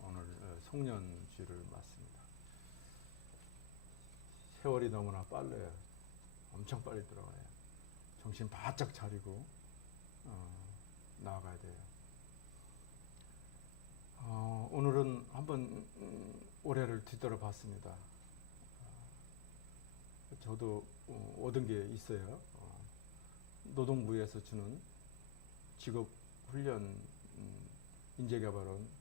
오늘 어, 송년주를 맞습니다. 세월이 너무나 빨라요. 엄청 빨리 들어가요. 정신 바짝 차리고 어, 나아가야 돼요. 어, 오늘은 한번 음, 올해를 뒤돌아봤습니다. 어, 저도 어, 얻은 게 있어요. 어, 노동부에서 주는 직업 훈련 음, 인재개발원 어,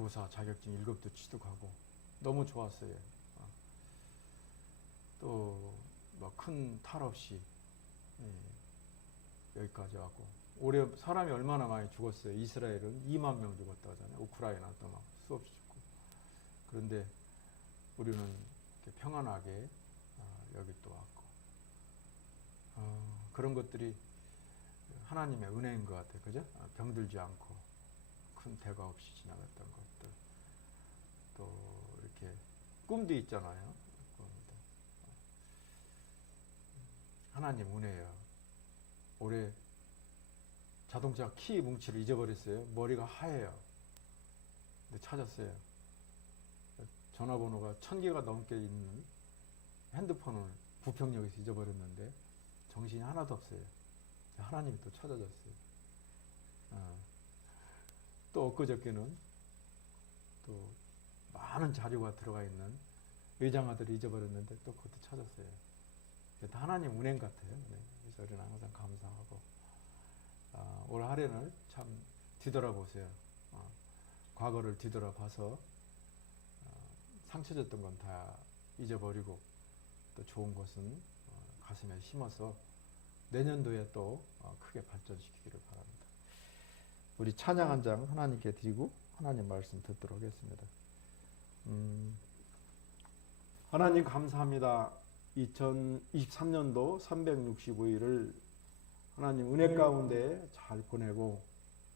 교사 자격증 1급도 취득하고 너무 좋았어요. 어. 또뭐 큰 탈 없이 예, 여기까지 왔고 올해 사람이 얼마나 많이 죽었어요. 이스라엘은 2만 명 죽었다 하잖아요. 우크라이나 또막 수없이 죽고 그런데 우리는 평안하게 어, 여기 또 왔고 어, 그런 것들이 하나님의 은혜인 것 같아요. 그죠? 어, 병들지 않고 큰 대가 없이 지나갔던 것들. 또 이렇게 꿈도 있잖아요. 꿈도. 하나님 은혜예요. 올해 자동차 키 뭉치를 잊어버렸어요. 머리가 하얘요. 근데 찾았어요. 전화번호가 천 개가 넘게 있는 핸드폰을 부평역에서 잊어버렸는데 정신이 하나도 없어요. 하나님이 또 찾아줬어요. 어. 또 엊그저께는 또 많은 자료가 들어가 있는 외장하들을 잊어버렸는데 또 그것도 찾았어요. 하나님 은행 같아요. 네. 그래서 우리는 항상 감사하고 어, 올 한해를 참 뒤돌아보세요. 어, 과거를 뒤돌아봐서 어, 상처 줬던 건 다 잊어버리고 또 좋은 것은 어, 가슴에 심어서 내년도에 또 어, 크게 발전시키기를 바랍니다. 우리 찬양 한 장 하나님께 드리고 하나님 말씀 듣도록 하겠습니다. 음, 하나님 감사합니다. 2023년도 365일을 하나님 은혜 가운데 잘 보내고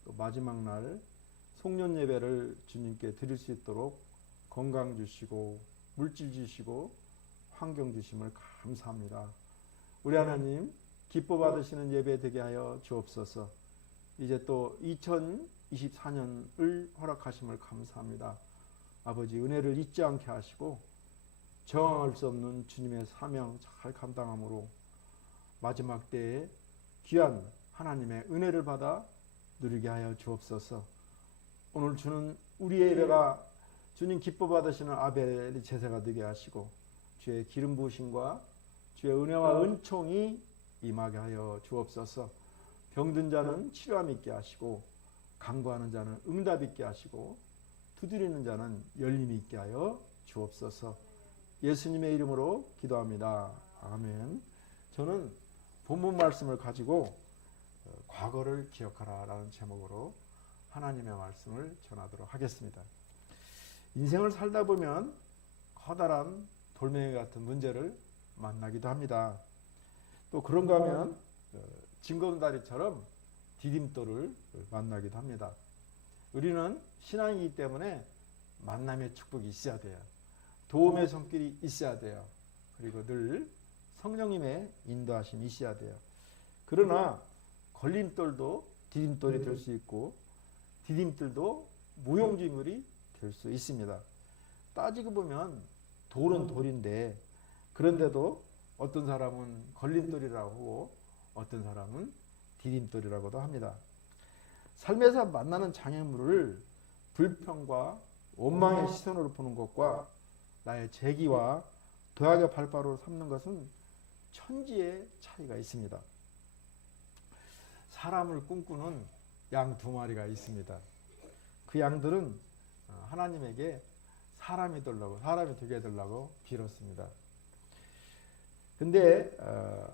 또 마지막 날 송년 예배를 주님께 드릴 수 있도록 건강 주시고 물질 주시고 환경 주심을 감사합니다. 우리 하나님 기뻐 받으시는 예배 되게 하여 주옵소서. 이제 또 2024년을 허락하심을 감사합니다. 아버지 은혜를 잊지 않게 하시고 저항할 수 없는 주님의 사명 잘 감당함으로 마지막 때에 귀한 하나님의 은혜를 받아 누리게 하여 주옵소서. 오늘 주는 우리의 예배가 주님 기뻐 받으시는 아벨의 제사가 되게 하시고 주의 기름 부으심과 주의 은혜와 은총이 임하게 하여 주옵소서. 병든 자는 치료함 있게 하시고 간구하는 자는 응답 있게 하시고 두드리는 자는 열림 있게 하여 주옵소서. 예수님의 이름으로 기도합니다. 아멘. 저는 본문 말씀을 가지고 어, 과거를 기억하라라는 제목으로 하나님의 말씀을 전하도록 하겠습니다. 인생을 살다 보면 커다란 돌멩이 같은 문제를 만나기도 합니다. 또 그런가 하면 어, 징검다리처럼 디딤돌을 만나기도 합니다. 우리는 신앙이기 때문에 만남의 축복이 있어야 돼요. 도움의 손길이 있어야 돼요. 그리고 늘 성령님의 인도하심이 있어야 돼요. 그러나 걸림돌도 디딤돌이 될 수 있고 디딤돌도 무용지물이 될 수 있습니다. 따지고 보면 돌은 돌인데 그런데도 어떤 사람은 걸림돌이라고 하고 어떤 사람은 디딤돌이라고도 합니다. 삶에서 만나는 장애물을 불평과 원망의 시선으로 보는 것과 나의 재기와 도약의 발바로 삼는 것은 천지의 차이가 있습니다. 사람을 꿈꾸는 양 두 마리가 있습니다. 그 양들은 어, 하나님에게 사람이 되려고 사람이 되게 되려고 빌었습니다. 근데 어,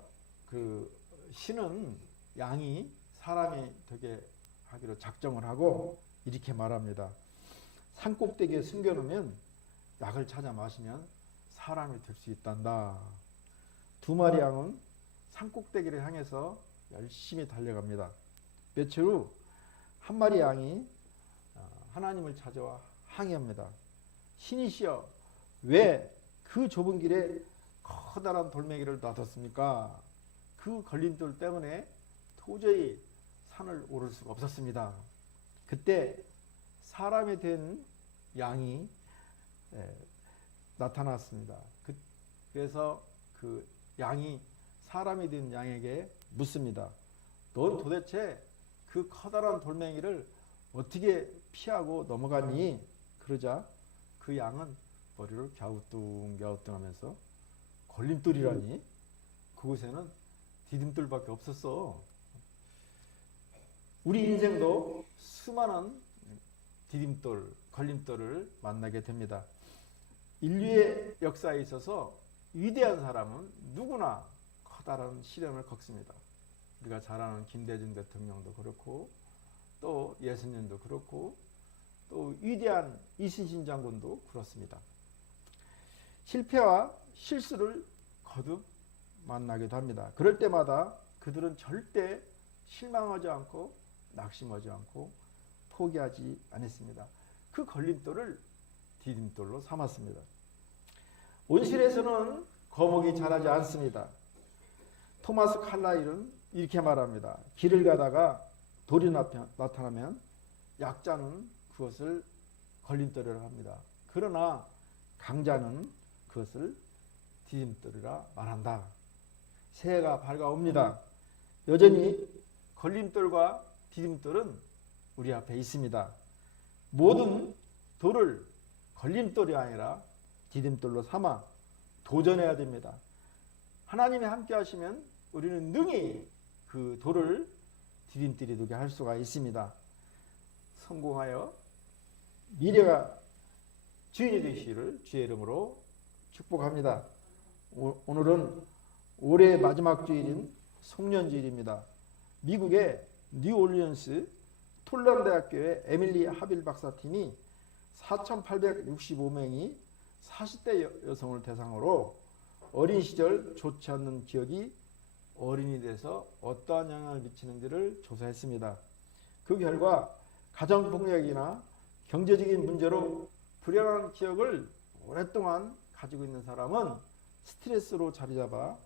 그 신은 양이 사람이 되게 하기로 작정을 하고 이렇게 말합니다. 산 꼭대기에 숨겨놓으면 약을 찾아 마시면 사람이 될 수 있단다. 두 마리 양은 산 꼭대기를 향해서 열심히 달려갑니다. 며칠 후 한 마리 양이 어, 하나님을 찾아와 항의합니다. 신이시여, 왜 그 좁은 길에 커다란 돌멩이를 놔뒀습니까? 그 걸림돌 때문에 도저히 산을 오를 수가 없었습니다. 그때 사람이 된 양이 에, 나타났습니다. 그, 그래서 그 양이 사람이 된 양에게 묻습니다. 넌 도대체 그 커다란 돌멩이를 어떻게 피하고 넘어갔니? 그러자 그 양은 머리를 갸우뚱 갸우뚱 하면서 걸림돌이라니? 그곳에는 디딤돌밖에 없었어. 우리 인생도 수많은 디딤돌, 걸림돌을 만나게 됩니다. 인류의 역사에 있어서 위대한 사람은 누구나 커다란 시련을 겪습니다. 우리가 잘 아는 김대중 대통령도 그렇고 또 예수님도 그렇고 또 위대한 이순신 장군도 그렇습니다. 실패와 실수를 거듭 만나기도 합니다. 그럴 때마다 그들은 절대 실망하지 않고 낙심하지 않고 포기하지 않았습니다. 그 걸림돌을 디딤돌로 삼았습니다. 온실에서는 거북이 자라지 않습니다. 토마스 칼라일은 이렇게 말합니다. 길을 가다가 돌이 나타- 나타나면 약자는 그것을 걸림돌이라 합니다. 그러나 강자는 그것을 디딤돌이라 말한다. 새해가 밝아옵니다. 여전히 걸림돌과 디딤돌은 우리 앞에 있습니다. 모든 돌을 걸림돌이 아니라 디딤돌로 삼아 도전해야 됩니다. 하나님이 함께 하시면 우리는 능히 그 돌을 디딤돌이 되게 할 수가 있습니다. 성공하여 미래가 주인이 되시기를 주의 이름으로 축복합니다. 오, 오늘은 올해 마지막 주일인 송년주일입니다. 미국의 뉴올리언스 톨런대학교의 에밀리 하빌 박사팀이 4,865명이 40대 여- 여성을 대상으로 어린 시절 좋지 않는 기억이 어린이 돼서 어떠한 영향을 미치는지를 조사했습니다. 그 결과 가정폭력이나 경제적인 문제로 불행한 기억을 오랫동안 가지고 있는 사람은 스트레스로 자리 잡아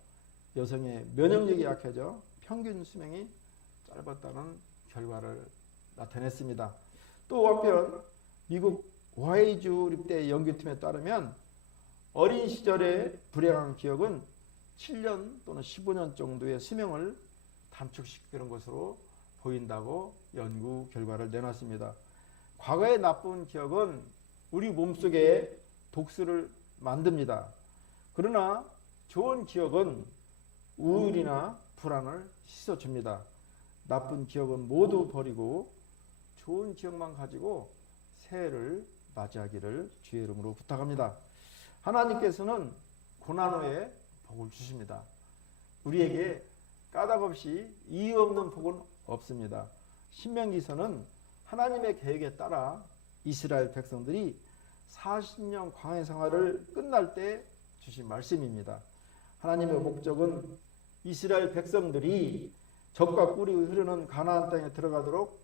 여성의 면역력이 약해져 평균 수명이 짧았다는 결과를 나타냈습니다. 또 한편 미국 오하이 주 립대 연구팀에 따르면 어린 시절의 불행한 기억은 7년 또는 15년 정도의 수명을 단축시키는 것으로 보인다고 연구 결과를 내놨습니다. 과거의 나쁜 기억은 우리 몸속에 독수를 만듭니다. 그러나 좋은 기억은 우울이나 불안을 씻어줍니다. 나쁜 기억은 모두 버리고 좋은 기억만 가지고 새해를 맞이하기를 주의 이름으로 부탁합니다. 하나님께서는 고난 후에 복을 주십니다. 우리에게 까닭 없이 이유 없는 복은 없습니다. 신명기서는 하나님의 계획에 따라 이스라엘 백성들이 40년 광해 생활을 끝날 때 주신 말씀입니다. 하나님의 목적은 이스라엘 백성들이 적과 꿀이 흐르는 가나안 땅에 들어가도록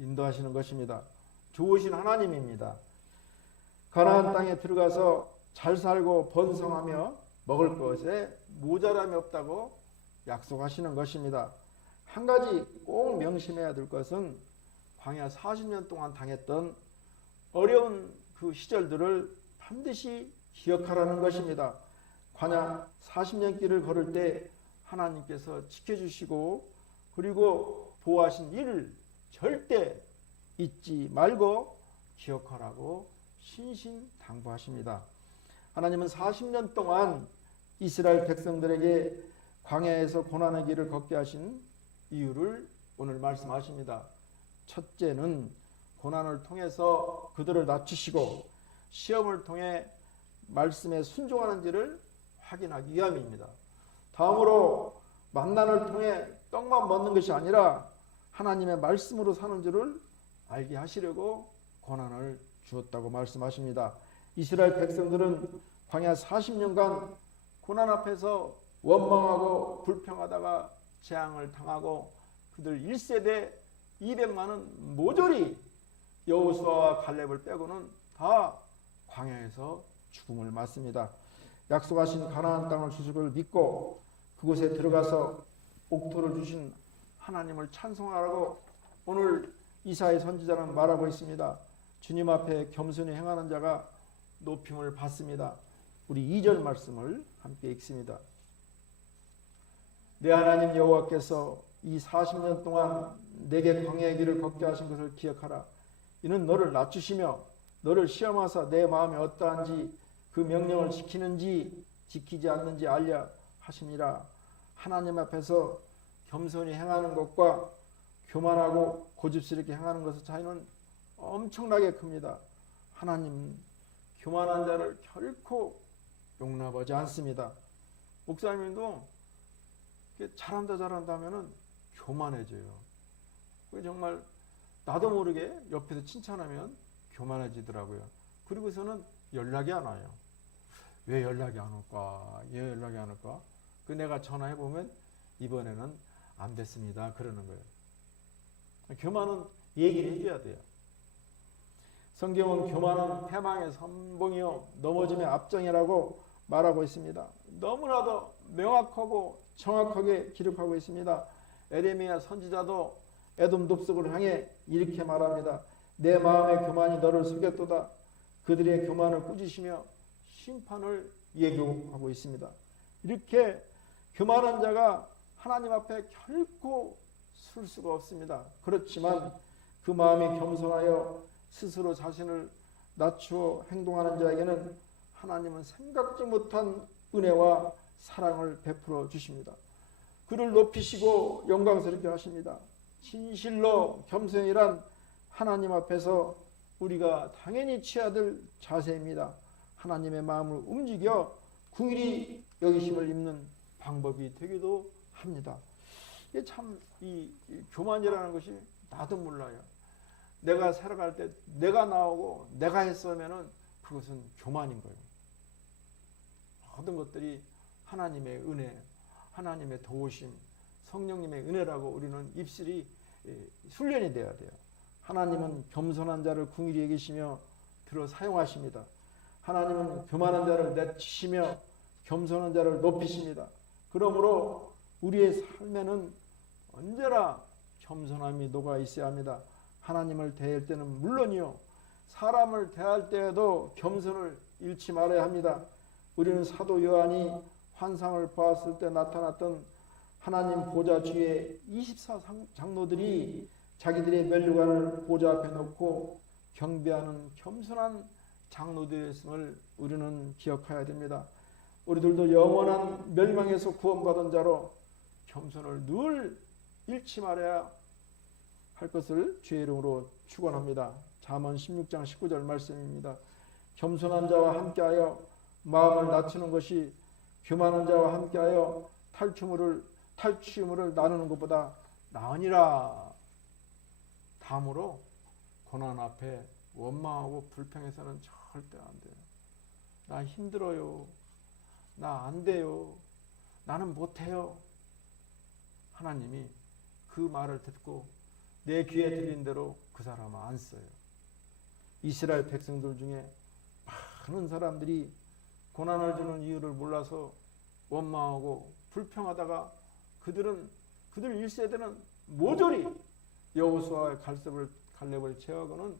인도하시는 것입니다. 좋으신 하나님입니다. 가나안 땅에 들어가서 잘 살고 번성하며 먹을 것에 모자람이 없다고 약속하시는 것입니다. 한 가지 꼭 명심해야 될 것은 광야 40년 동안 당했던 어려운 그 시절들을 반드시 기억하라는 것입니다. 광야 40년 길을 걸을 때 하나님께서 지켜주시고 그리고 보호하신 일을 절대 잊지 말고 기억하라고 신신 당부하십니다. 하나님은 40년 동안 이스라엘 백성들에게 광야에서 고난의 길을 걷게 하신 이유를 오늘 말씀하십니다. 첫째는 고난을 통해서 그들을 낮추시고 시험을 통해 말씀에 순종하는지를 확인하기 위함입니다. 다음으로 만난을 통해 떡만 먹는 것이 아니라 하나님의 말씀으로 사는 줄을 알게 하시려고 고난을 주었다고 말씀하십니다. 이스라엘 백성들은 광야 40년간 고난 앞에서 원망하고 불평하다가 재앙을 당하고 그들 1세대 200만은 모조리 여호수아와 갈렙을 빼고는 다 광야에서 죽음을 맞습니다. 약속하신 가나안 땅을 주실 걸 믿고 그곳에 들어가서 옥토를 주신 하나님을 찬송하라고 오늘 이사의 선지자는 말하고 있습니다. 주님 앞에 겸손히 행하는 자가 높임을 받습니다. 우리 2절 말씀을 함께 읽습니다. 내 하나님 여호와께서 이 40년 동안 내게 광야의 길을 걷게 하신 것을 기억하라. 이는 너를 낮추시며 너를 시험하사 내 마음이 어떠한지 그 명령을 지키는지 지키지 않는지 알려 하시니라. 하나님 앞에서 겸손히 행하는 것과 교만하고 고집스럽게 행하는 것의 차이는 엄청나게 큽니다. 하나님 교만한 자를 결코 용납하지 않습니다. 목사님도 잘한다 잘한다 하면은 교만해져요. 그 정말 나도 모르게 옆에서 칭찬하면 교만해지더라고요. 그리고서는 연락이 안 와요. 왜 연락이 안 올까? 왜 연락이 안 올까? 그 내가 전화해 보면 이번에는 안 됐습니다. 그러는 거예요. 교만은 얘기를 해줘야 돼요. 성경은 교만은 패망의 선봉이요 넘어짐의 앞정이라고 말하고 있습니다. 너무나도 명확하고 정확하게 기록하고 있습니다. 에레미야 선지자도 에돔 돕석을 향해 이렇게 말합니다. 내 마음의 교만이 너를 속였도다. 그들의 교만을 꾸짖으며 심판을 예고하고 있습니다. 이렇게 교만한 자가 하나님 앞에 결코 설 수가 없습니다. 그렇지만 그 마음이 겸손하여 스스로 자신을 낮추어 행동하는 자에게는 하나님은 생각지 못한 은혜와 사랑을 베풀어 주십니다. 그를 높이시고 영광스럽게 하십니다. 진실로 겸손이란 하나님 앞에서 우리가 당연히 취해야 될 자세입니다. 하나님의 마음을 움직여 궁일이 여기심을 입는 방법이 되기도 합니다. 이게 참, 이, 이 교만이라는 것이 나도 몰라요. 내가 살아갈 때 내가 나오고 내가 했으면은 그것은 교만인 거예요. 모든 것들이 하나님의 은혜, 하나님의 도우심, 성령님의 은혜라고 우리는 입술이 훈련이 되어야 돼요. 하나님은 겸손한 자를 궁일히 여기시며 들어 사용하십니다. 하나님은 교만한 자를 내치시며 겸손한 자를 높이십니다. 그러므로 우리의 삶에는 언제나 겸손함이 녹아 있어야 합니다. 하나님을 대할 때는 물론이요. 사람을 대할 때에도 겸손을 잃지 말아야 합니다. 우리는 사도 요한이 환상을 보았을 때 나타났던 하나님 보좌 뒤에 24 장로들이 자기들의 멸류관을 보좌 앞에 놓고 경배하는 겸손한 장로들이었음을 우리는 기억해야 됩니다. 우리들도 영원한 멸망에서 구원받은 자로 겸손을 늘 잃지 말아야 할 것을 주의 이름으로 축원합니다. 잠언 16장 19절 말씀입니다. 겸손한 자와 함께하여 마음을 낮추는 것이 교만한 자와 함께하여 탈취물을 탈취물을 나누는 것보다 나으니라. 다음으로 고난 앞에 원망하고 불평해서는 절대 안 돼요. 나 힘들어요. 나 안 돼요. 나는 못해요. 하나님이 그 말을 듣고 내 귀에 들린 대로 그 사람은 안 써요. 이스라엘 백성들 중에 많은 사람들이 고난을 주는 이유를 몰라서 원망하고 불평하다가 그들은 그들 1세대는 모조리 여호수아의 갈렙을 갈렙을 제어하고는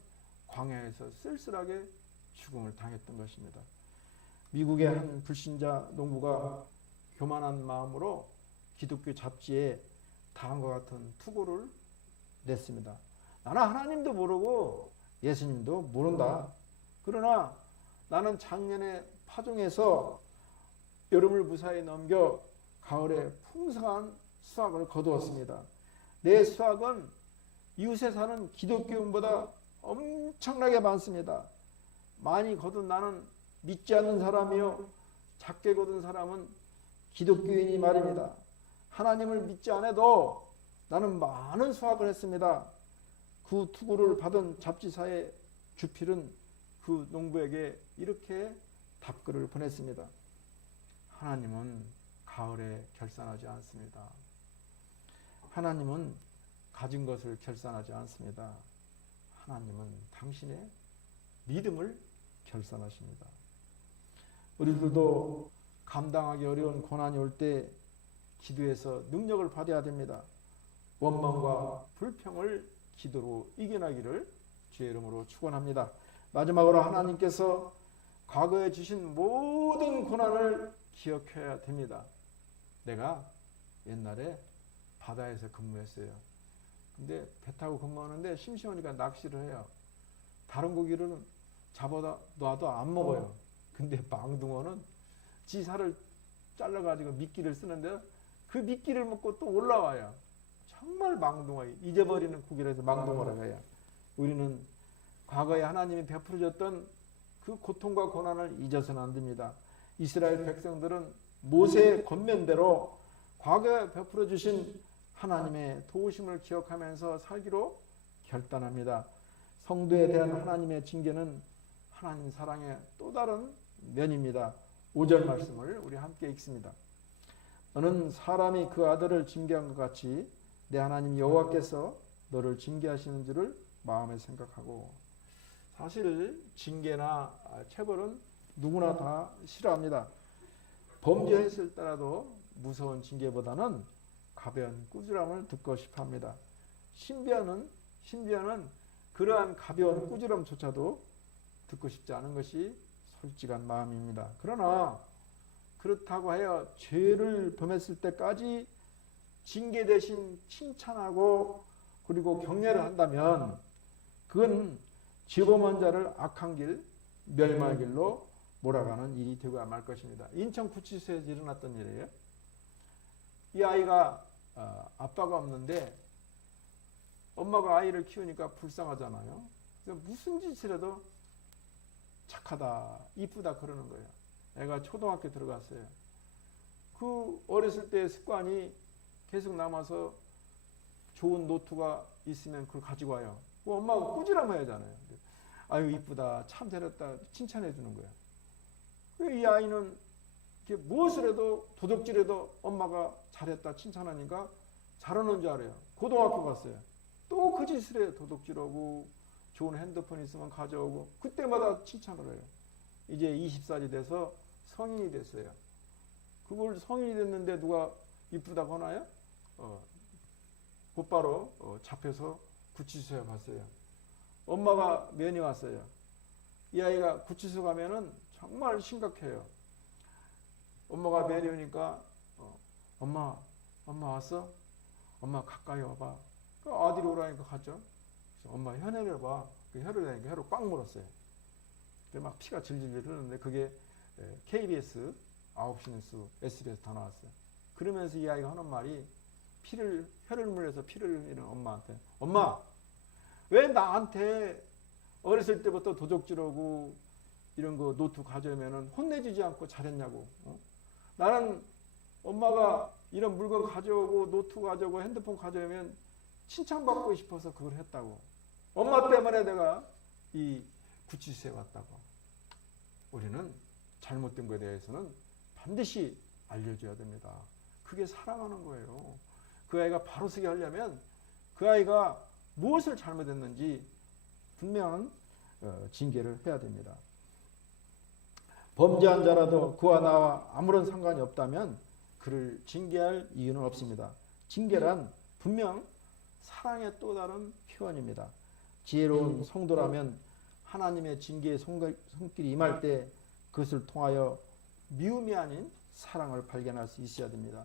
광야에서 쓸쓸하게 죽음을 당했던 것입니다. 미국의 한 불신자 농부가 교만한 마음으로 기독교 잡지에 다음과 같은 투고를 냈습니다. 나는 하나님도 모르고 예수님도 모른다. 그러나 나는 작년에 파종해서 여름을 무사히 넘겨 가을에 풍성한 수확을 거두었습니다. 내 수확은 이웃에 사는 기독교인보다 엄청나게 많습니다. 많이 거둔 나는 믿지 않는 사람이요. 작게 거둔 사람은 기독교인이 말입니다. 하나님을 믿지 않아도 나는 많은 수확을 했습니다. 그 투구를 받은 잡지사의 주필은 그 농부에게 이렇게 답글을 보냈습니다. 하나님은 가을에 결산하지 않습니다. 하나님은 가진 것을 결산하지 않습니다. 하나님은 당신의 믿음을 결산하십니다. 우리들도 감당하기 어려운 고난이 올 때 기도해서 능력을 받아야 됩니다. 원망과 불평을 기도로 이겨나기를 주의 이름으로 축원합니다. 마지막으로 하나님께서 과거에 주신 모든 고난을 기억해야 됩니다. 내가 옛날에 바다에서 근무했어요. 근데 배 타고 근무하는데 심심하니까 낚시를 해요. 다른 고기를 잡아다 놔도 안 먹어요. 근데 망둥어는 지 살을 잘라가지고 미끼를 쓰는데 그 미끼를 먹고 또 올라와요. 정말 망둥어 잊어버리는 고기라서 망둥어라고 해요. 우리는 과거에 하나님이 베풀어 줬던 그 고통과 고난을 잊어서는 안 됩니다. 이스라엘 백성들은 모세의 권면대로 과거에 베풀어 주신 하나님의 도우심을 기억하면서 살기로 결단합니다. 성도에 대한 하나님의 징계는 하나님 사랑의 또 다른 면입니다. 5절 말씀을 우리 함께 읽습니다. 너는 사람이 그 아들을 징계한 것 같이 내 하나님 여호와께서 너를 징계하시는 줄을 마음에 생각하고 사실 징계나 체벌은 누구나 다 싫어합니다. 범죄했을 때라도 무서운 징계보다는 가벼운 꾸지람을 듣고 싶어 합니다. 신비하는 신비하는 그러한 가벼운 꾸지람조차도 듣고 싶지 않은 것이 솔직한 마음입니다. 그러나 그렇다고 하여 죄를 범했을 때까지 징계 대신 칭찬하고 그리고 격려를 한다면 그건 죄범한 자를 악한 길, 멸망의 길로 몰아가는 일이 되고 말 것입니다. 인천 구치소에서 일어났던 일이에요. 이 아이가 어, 아빠가 없는데 엄마가 아이를 키우니까 불쌍하잖아요. 무슨 짓을 해도 착하다, 이쁘다 그러는 거예요. 애가 초등학교 들어갔어요. 그 어렸을 때 습관이 계속 남아서 좋은 노트가 있으면 그걸 가지고 와요. 그 엄마가 꾸지람 해야 하잖아요. 아유 이쁘다, 참 잘했다 칭찬해 주는 거예요. 이 아이는 무엇을 해도 도둑질해도 엄마가 잘했다 칭찬하니까 잘하는 줄 알아요. 고등학교 갔어요. 또 그 짓을 해요. 도둑질하고 좋은 핸드폰 있으면 가져오고 그때마다 칭찬을 해요. 이제 20살이 돼서 성인이 됐어요. 그걸 성인이 됐는데 누가 이쁘다고 하나요? 어, 곧바로 어, 잡혀서 구치소에 갔어요. 엄마가 면이 왔어요. 이 아이가 구치소 가면은 정말 심각해요. 엄마가 면이 오니까 어, 엄마 엄마 왔어? 엄마 가까이 와봐. 그 아들이 오라니까 갔죠. 엄마 혀 내려 봐. 그 혀를 내니까 혀를 꽉 물었어요. 그래 막 피가 질질 흐르는데 그게 예, KBS 9시 뉴스 SBS 다 나왔어요. 그러면서 이 아이가 하는 말이 피를 혀를 물려서 피를 흘리는 엄마한테 엄마 왜 나한테 어렸을 때부터 도적질하고 이런 거 노트 가져오면은 혼내주지 않고 잘했냐고. 어? 나는 엄마가 이런 물건 가져오고 노트 가져오고 핸드폰 가져오면 칭찬받고 싶어서 그걸 했다고. 엄마 때문에 내가 이 구치소에 왔다고. 우리는 잘못된 것에 대해서는 반드시 알려줘야 됩니다. 그게 사랑하는 거예요. 그 아이가 바로 서게 하려면 그 아이가 무엇을 잘못했는지 분명한 어, 징계를 해야 됩니다. 범죄한 자라도 그와 나와 아무런 상관이 없다면 그를 징계할 이유는 없습니다. 징계란 분명 사랑의 또 다른 표현입니다. 지혜로운 성도라면 하나님의 징계의 손길이 임할 때 그것을 통하여 미움이 아닌 사랑을 발견할 수 있어야 됩니다.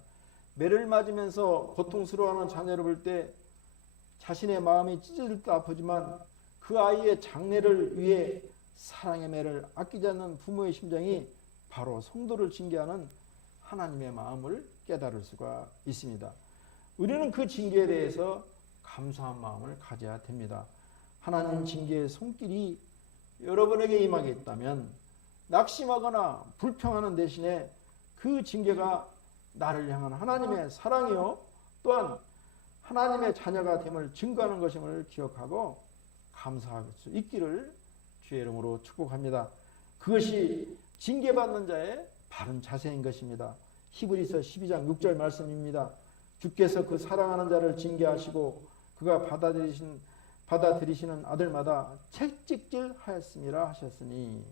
매를 맞으면서 고통스러워하는 자녀를 볼 때 자신의 마음이 찢어질 듯 아프지만 그 아이의 장래를 위해 사랑의 매를 아끼지 않는 부모의 심정이 바로 성도를 징계하는 하나님의 마음을 깨달을 수가 있습니다. 우리는 그 징계에 대해서 감사한 마음을 가져야 됩니다. 하나님 징계의 손길이 여러분에게 임하게 있다면 낙심하거나 불평하는 대신에 그 징계가 나를 향한 하나님의 사랑이요 또한 하나님의 자녀가 됨을 증거하는 것임을 기억하고 감사할 수 있기를 주의 이름으로 축복합니다. 그것이 징계받는 자의 바른 자세인 것입니다. 히브리서 12장 6절 말씀입니다. 주께서 그 사랑하는 자를 징계하시고 그가 받아들이신 받아들이시는 아들마다 채찍질 하였음이라 하셨으니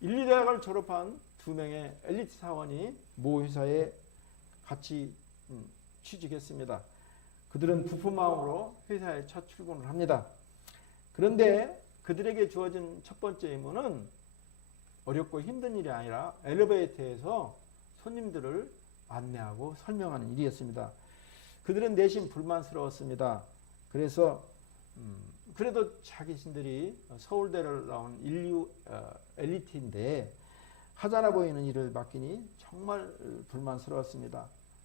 인리대학을 졸업한 두 명의 엘리트 사원이 모 회사에 같이 음, 취직했습니다. 그들은 부푼 마음으로 회사에 첫 출근을 합니다. 그런데 그들에게 주어진 첫 번째 임무는 어렵고 힘든 일이 아니라 엘리베이터에서 손님들을 안내하고 설명하는 일이었습니다. 그들은 내심 불만스러웠습니다. 그래서 음, 그래도 자기신들이 서울대를 나온 인류 어, 엘리트인데 하찮아 보이는 일을 맡기니 정말 불만스러웠습니다.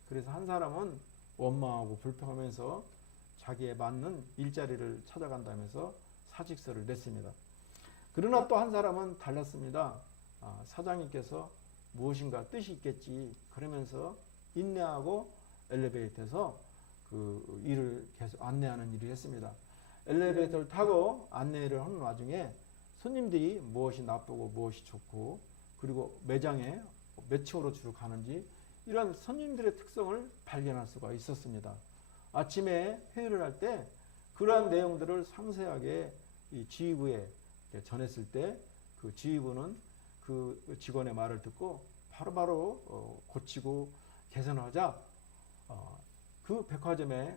그래서 한 사람은 원망하고 불평하면서 자기에 맞는 일자리를 찾아간다면서 사직서를 냈습니다. 그러나 또 한 사람은 달랐습니다. 아, 사장님께서 무엇인가 뜻이 있겠지 그러면서 인내하고 엘리베이터에서 그 일을 계속 안내하는 일을 했습니다. 엘리베이터를 타고 안내를 하는 와중에 손님들이 무엇이 나쁘고 무엇이 좋고 그리고 매장에 몇 층으로 주로 가는지 이런 손님들의 특성을 발견할 수가 있었습니다. 아침에 회의를 할 때 그러한 내용들을 상세하게 이 지휘부에 전했을 때 그 지휘부는 그 직원의 말을 듣고 바로바로 어, 고치고 개선하자 어, 그 백화점에 어,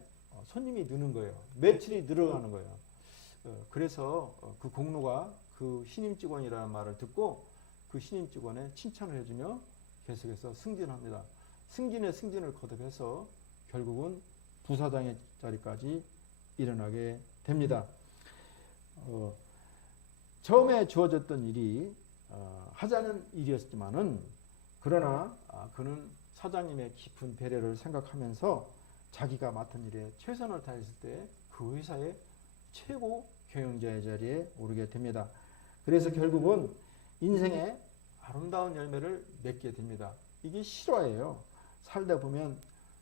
손님이 느는 거예요. 매출이 늘어가는 거예요. 어, 그래서 어, 그 공로가 그 신임 직원이라는 말을 듣고 그 신임 직원의 칭찬을 해주며 계속해서 승진합니다. 승진에 승진을 거듭해서 결국은 부사장의 자리까지 일어나게 됩니다. 어, 처음에 주어졌던 일이 어, 하자는 일이었지만은 그러나 아, 그는 사장님의 깊은 배려를 생각하면서 자기가 맡은 일에 최선을 다했을 때 그 회사의 최고 경영자의 자리에 오르게 됩니다. 그래서 결국은 인생의 아름다운 열매를 맺게 됩니다. 이게 실화예요. 살다 보면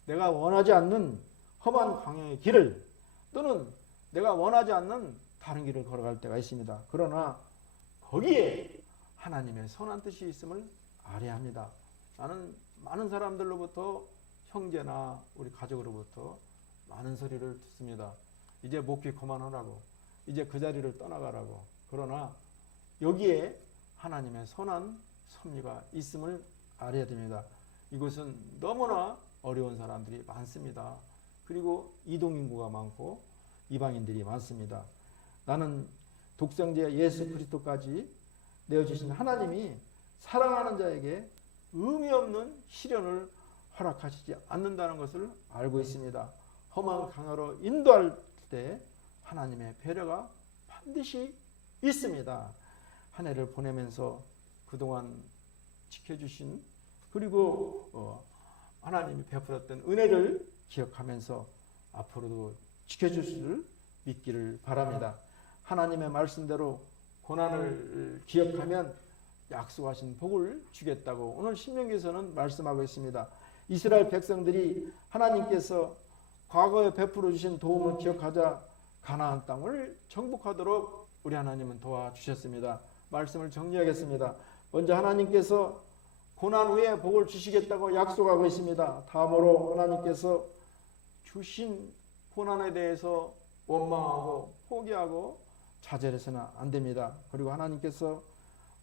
내가 원하지 않는 험한 광야의 길을 또는 내가 원하지 않는 다른 길을 걸어갈 때가 있습니다. 그러나 거기에 하나님의 선한 뜻이 있음을 알아야 합니다. 나는 많은 사람들로부터 형제나 우리 가족으로부터 많은 소리를 듣습니다. 이제 목회 그만하라고. 이제 그 자리를 떠나가라고. 그러나 여기에 하나님의 선한 섭리가 있음을 알아야 됩니다. 이곳은 너무나 어려운 사람들이 많습니다. 그리고 이동인구가 많고 이방인들이 많습니다. 나는 독생자 예수 그리스도까지 내어주신 하나님이 사랑하는 자에게 의미 없는 시련을 허락하시지 않는다는 것을 알고 있습니다. 험한 강화로 인도할 때 하나님의 배려가 반드시 있습니다. 한 해를 보내면서 그동안 지켜주신 그리고 어, 하나님이 베풀었던 은혜를 기억하면서 앞으로도 지켜주실 믿기를 바랍니다. 하나님의 말씀대로 고난을 기억하면 약속하신 복을 주겠다고 오늘 신명기에서는 말씀하고 있습니다. 이스라엘 백성들이 하나님께서 과거에 베풀어 주신 도움을 기억하자 가나안 땅을 정복하도록 우리 하나님은 도와주셨습니다. 말씀을 정리하겠습니다. 먼저 하나님께서 고난 후에 복을 주시겠다고 약속하고 있습니다. 다음으로 하나님께서 주신 고난에 대해서 원망하고 포기하고 좌절해서는 안 됩니다. 그리고 하나님께서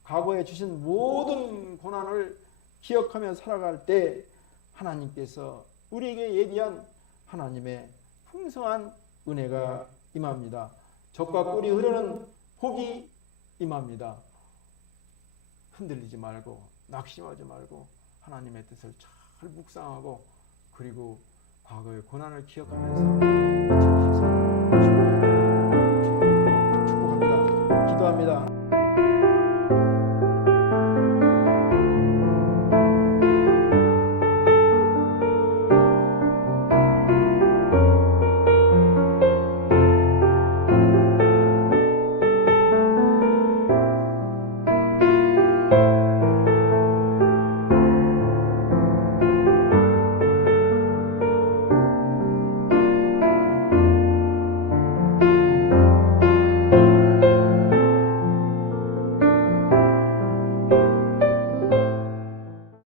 과거에 주신 모든 고난을 기억하며 살아갈 때 하나님께서 우리에게 예비한 하나님의 풍성한 은혜가 임합니다. 적과 꿀이 흐르는 복이 임합니다. 흔들리지 말고 낙심하지 말고 하나님의 뜻을 잘 묵상하고 그리고 과거의 고난을 기억하면서